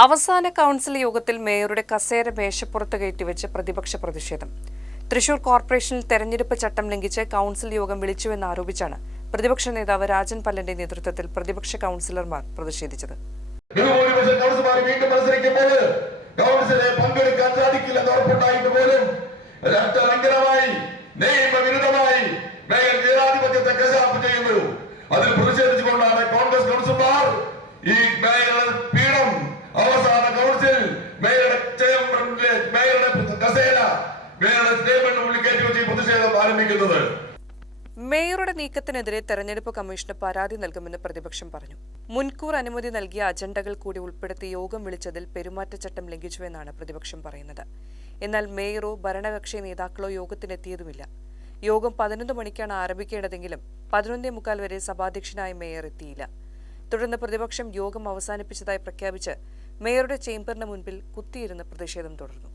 അവസാന കൗൺസിൽ യോഗത്തിൽ മേയറുടെ കസേര മേശപ്പുറത്ത് കയറ്റിവെച്ച് പ്രതിപക്ഷ പ്രതിഷേധം. തൃശൂർ കോർപ്പറേഷനിൽ തെരഞ്ഞെടുപ്പ് ചട്ടം ലംഘിച്ച് കൗൺസിൽ യോഗം വിളിച്ചുവെന്നാരോപിച്ചാണ് പ്രതിപക്ഷ നേതാവ് രാജൻ പല്ലന്റെ നേതൃത്വത്തിൽ പ്രതിപക്ഷ കൗൺസിലർമാർ പ്രതിഷേധിച്ചത്. അതിൽ പ്രതിഷേധിച്ചുകൊണ്ടാണ് കോൺഗ്രസ് കൗൺസിലർമാർ ഈ മേയറുടെ പീഠം അവസാന കൗൺസിൽ മേയറുടെ കസേര മേയറുടെ സ്റ്റേറ്റ്മെന്റ് ഉള്ളിൽ കയറ്റി പ്രതിഷേധം ആരംഭിക്കുന്നത്. മേയറുടെ നീക്കത്തിനെതിരെ തെരഞ്ഞെടുപ്പ് കമ്മീഷന് പരാതി നൽകുമെന്ന് പ്രതിപക്ഷം പറഞ്ഞു. മുൻകൂർ അനുമതി നൽകിയ അജണ്ടകൾ കൂടി ഉൾപ്പെടുത്തി യോഗം വിളിച്ചതിൽ പെരുമാറ്റച്ചട്ടം ലംഘിച്ചുവെന്നാണ് പ്രതിപക്ഷം പറയുന്നത്. എന്നാൽ മേയറോ ഭരണകക്ഷി നേതാക്കളോ യോഗത്തിനെത്തിയതുമില്ല. യോഗം 11 മണിക്കാണ് ആരംഭിക്കേണ്ടതെങ്കിലും 11:45 വരെ സഭാധ്യക്ഷനായ മേയർ എത്തിയില്ല. തുടർന്ന് പ്രതിപക്ഷം യോഗം അവസാനിപ്പിച്ചതായി പ്രഖ്യാപിച്ച് മേയറുടെ ചേംബറിന് മുൻപിൽ കുത്തിയിരുന്ന് പ്രതിഷേധം തുടർന്നു.